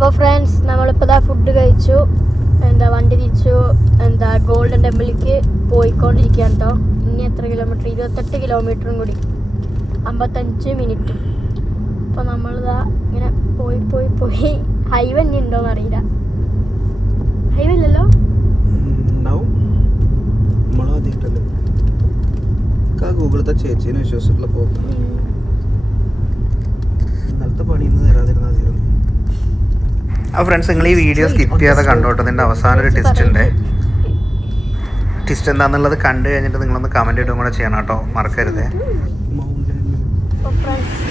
അപ്പോൾ ഫ്രണ്ട്സ് നമ്മളിപ്പോൾ ഫുഡ് കഴിച്ചു, വണ്ടി തിരിച്ചു, ഗോൾഡൻ ടെമ്പിളിലേക്ക് പോയിക്കൊണ്ടിരിക്കുകയാണ് കേട്ടോ. ഇനി എത്ര കിലോമീറ്റർ? 28 കിലോമീറ്ററും കൂടി 55 മിനിറ്റും. അപ്പോൾ നമ്മളിതാ ഇങ്ങനെ പോയി ഹൈവേ ഇനി ഉണ്ടോയെന്ന് അറിയില്ല. ഹൈവേ ഇല്ലല്ലോ, ഗൂഗിളത്തെ ചേച്ചീനെ വിശ്വസിച്ചിട്ടുള്ള പോക്ക്. ഇന്നലത്തെ പണിയൊന്നും തരാതിരുന്നാൽ തീരുന്നു. ആ ഫ്രണ്ട്സ്, നിങ്ങൾ ഈ വീഡിയോ സ്കിപ്പ് ചെയ്യാതെ കണ്ടോട്ടോ. ഇതിൻ്റെ അവസാനം ഒരു ടിസ്റ്റ് ഉണ്ട്. ടിസ്റ്റ് എന്താണെന്നുള്ളത് കണ്ടു കഴിഞ്ഞിട്ട് നിങ്ങളൊന്ന് കമൻറ്റ് ഇടും കൂടെ ചെയ്യണം കേട്ടോ, മറക്കരുത്.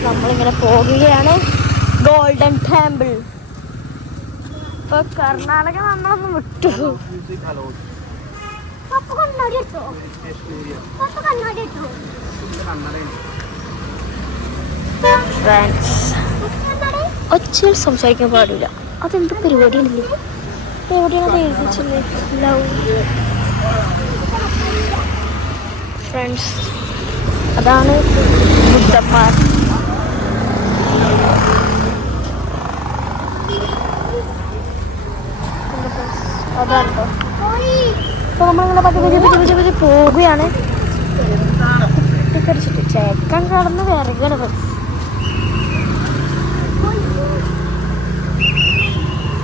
നമ്മളിങ്ങനെ പോകുകയാണ് ഗോൾഡൻ ടെമ്പിൾ. ഇപ്പോൾ കർണാടക നമ്മളൊന്ന് വിട്ടു. ഒച്ചയിൽ സംസാരിക്കാൻ പാടില്ല. അതെന്ത് പരിപാടിയാണല്ലേ? എവിടെയാണ് എഴുതിച്ചത്? ഫ്രണ്ട്സ്, അതാണ് ബുദ്ധന്മാർ. അതാണോ? അപ്പോൾ നമ്മളിങ്ങനെ പറ്റി പോവുകയാണ്. കുട്ടിക്കടിച്ചിട്ട് ചേക്കൻ കടന്ന് വിറകണത്.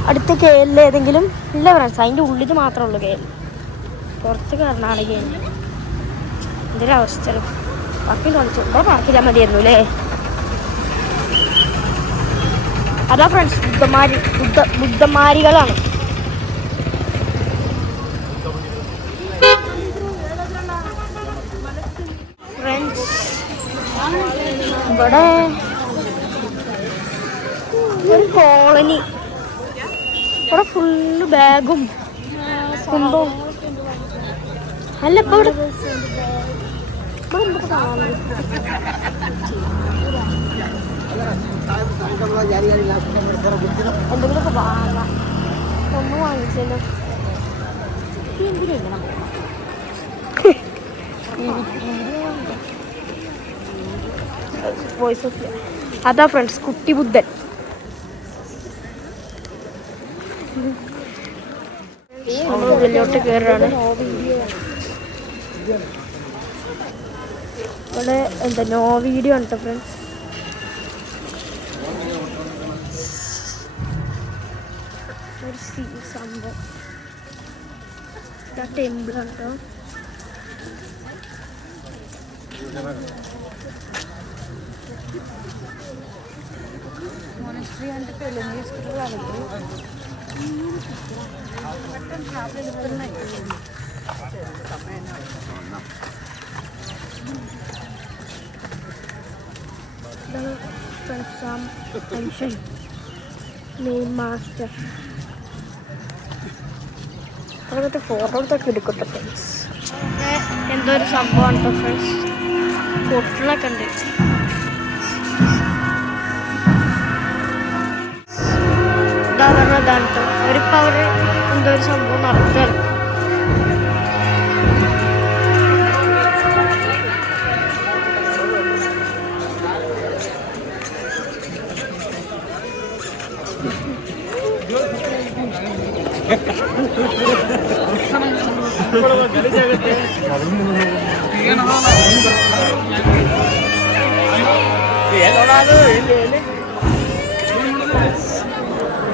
അടുത്ത കേരള ഏതെങ്കിലും ഇല്ല ഫ്രണ്ട്സ്, അതിൻ്റെ ഉള്ളിൽ മാത്രമേ ഉള്ളൂ കേരളം. പുറത്ത് കർണാടകയാണ്. എന്തൊരവസ്ഥ. പാർക്കിൽ കളിച്ചു ഇവിടെ പാർക്കില്ലാൻ മതിയായിരുന്നു അല്ലേ? അതാ ഫ്രണ്ട്സ്, ബുദ്ധന്മാരികളാണ്. ഫ്രണ്ട്സ്, ഇവിടെ ഒരു കോളനി. ഇവിടെ ഫുള്ള് ബാഗും കുണ്ടും അല്ല. ഇപ്പൊ ഇവിടെ എന്തെങ്കിലുമൊക്കെ വാങ്ങാം. ഒന്നും വാങ്ങിച്ചല്ലോ. അതാ ഫ്രണ്ട്സ് കുട്ടി ബുദ്ധൻ. നമ്മൾ ഉള്ളിലോട്ട് കയറാണ്. ഇവിടെ നോ വീഡിയോ ആണ് കേട്ടോ ഫ്രണ്ട്സ്. ഒരു സംഭവം ടെമ്പിളാണ് കേട്ടോ. മെയിൻ മാസ്റ്റർ അതൊക്കെ ഫോട്ടോ എടുത്തൊക്കെ എടുക്കട്ടെ ഫ്രണ്ട്സ്. എന്തോ ഒരു സംഭവമാണ് കേട്ടോ ഫ്രണ്ട്സ്. പൊട്ടിലൊക്കെ ഉണ്ട്. ഇതാണ് കേട്ടോ. അവരിപ്പോൾ അവർ എന്തോ ഒരു സംഭവം നടത്തുകയാണ്.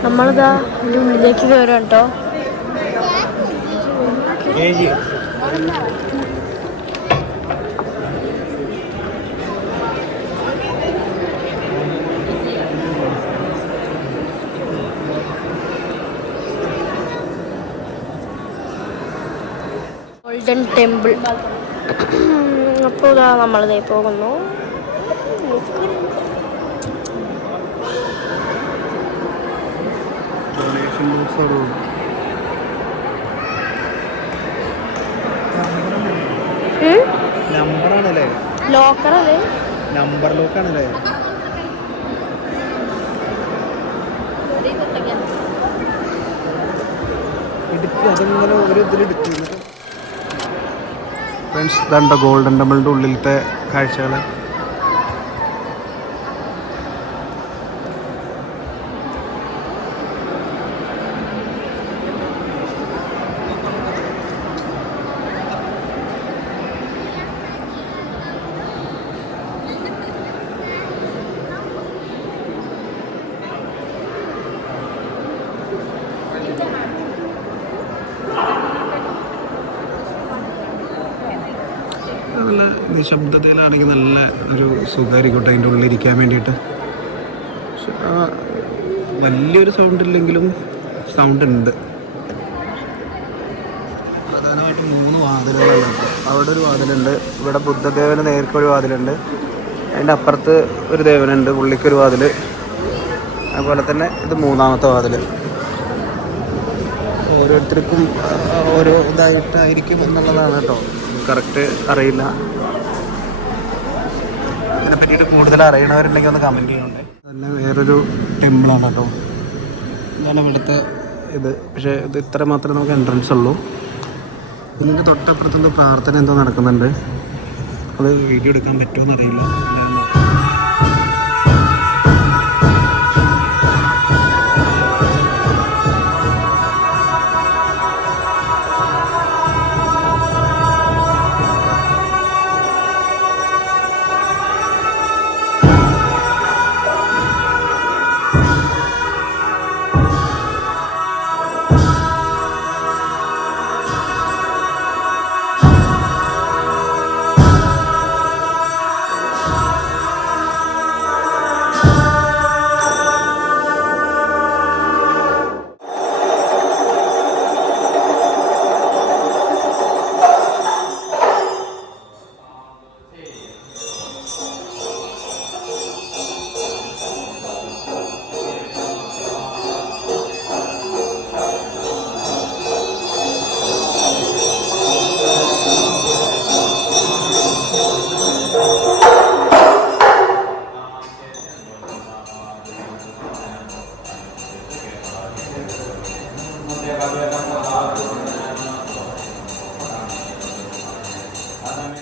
നമ്മളിതാ ഇതിൻ്റെ ഉള്ളിലേക്ക് കയറാം കേട്ടോ. Golden temple. അപ്പോൾ ഇതാ നമ്മളിതേ പോകുന്നു. ലോക്കറല്ലേ? നമ്പർ ലോക്കാണല്ലേ? അതങ്ങനെ ഒരു ഇതിലെടുത്തു. ഫ്രണ്ട്സ്, ഇതാണ്ടോ ഗോൾഡൻ ടെമ്പിളിൻ്റെ ഉള്ളിലത്തെ കാഴ്ചകൾ. നിശബ്ദതയിലാണെങ്കിൽ നല്ല ഒരു സുഖമായിരിക്കട്ടെ അതിൻ്റെ ഉള്ളിലിരിക്കാൻ വേണ്ടിയിട്ട്. വലിയൊരു സൗണ്ട് ഇല്ലെങ്കിലും സൗണ്ട് ഉണ്ട്. പ്രധാനമായിട്ടും 3 വാതിലുകളാണ്. അവിടെ ഒരു വാതിലുണ്ട്, ഇവിടെ ബുദ്ധദേവന് നേർക്കൊരു വാതിലുണ്ട്, അതിൻ്റെ അപ്പുറത്ത് ഒരു ദേവനുണ്ട്, പുള്ളിക്കൊരു വാതിൽ, അതുപോലെ തന്നെ ഇത് 3ാമത്തെ വാതിൽ. ഓരോരുത്തർക്കും ഓരോ ഇതായിട്ടായിരിക്കും എന്നുള്ളതാണ് കേട്ടോ, കറക്റ്റ് അറിയില്ല. ഇതിനെ പറ്റിയിട്ട് കൂടുതൽ അറിയണവരുണ്ടെങ്കിൽ ഒന്ന് കമൻറ്റ് ചെയ്യുന്നുണ്ട്. തന്നെ വേറൊരു ടെമ്പിളാണ് കേട്ടോ, ഇതാണ് ഇവിടുത്തെ ഇത്. പക്ഷേ ഇത് ഇത്ര മാത്രമേ നമുക്ക് എൻട്രൻസ് ഉള്ളൂ. ഇതിൻ്റെ തൊട്ടപ്പുറത്തുനിന്ന് പ്രാർത്ഥന എന്തോ നടക്കുന്നുണ്ട്, അത് വീഡിയോ എടുക്കാൻ പറ്റുമോ എന്നറിയില്ല.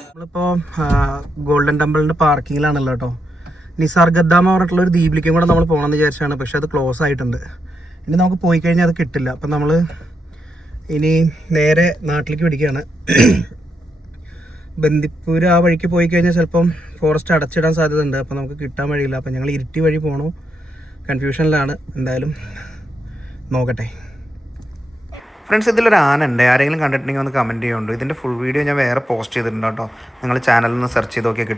നമ്മളിപ്പോൾ ഗോൾഡൻ ടെമ്പിളിൻ്റെ പാർക്കിങ്ങിലാണല്ലോ കേട്ടോ. നിസാർഗദ്ദാമ പറഞ്ഞിട്ടുള്ള ഒരു ദ്വീപിലേക്കും കൂടെ നമ്മൾ പോകണമെന്ന് വിചാരിച്ചാണ്, പക്ഷെ അത് ക്ലോസ് ആയിട്ടുണ്ട്. ഇനി നമുക്ക് പോയി കഴിഞ്ഞാൽ അത് കിട്ടില്ല. അപ്പം നമ്മൾ ഇനി നേരെ നാട്ടിലേക്ക് പിടിക്കുകയാണ്. ബന്ദിപ്പൂർ ആ വഴിക്ക് പോയി കഴിഞ്ഞാൽ ചിലപ്പം ഫോറസ്റ്റ് അടച്ചിടാൻ സാധ്യതയുണ്ട്, അപ്പം നമുക്ക് കിട്ടാൻ വഴിയില്ല. അപ്പം ഞങ്ങൾ ഇരുട്ടി വഴി പോകണോ കൺഫ്യൂഷനിലാണ്. എന്തായാലും നോക്കട്ടെ. ഫ്രണ്ട്സ്, ഇതിലൊരു ആന ഉണ്ട്. ആരെങ്കിലും കണ്ടിട്ടുണ്ടെങ്കിൽ ഒന്ന് കമൻറ്റ് ചെയ്യുന്നുണ്ട്. ഇതിൻ്റെ ഫുൾ വീഡിയോ ഞാൻ വേറെ പോസ്റ്റ് ചെയ്തിട്ടുണ്ട് കേട്ടോ. നിങ്ങൾ ചാനലിൽ നിന്ന് സെർച്ച് ചെയ്ത് നോക്കിയാൽ കിട്ടും.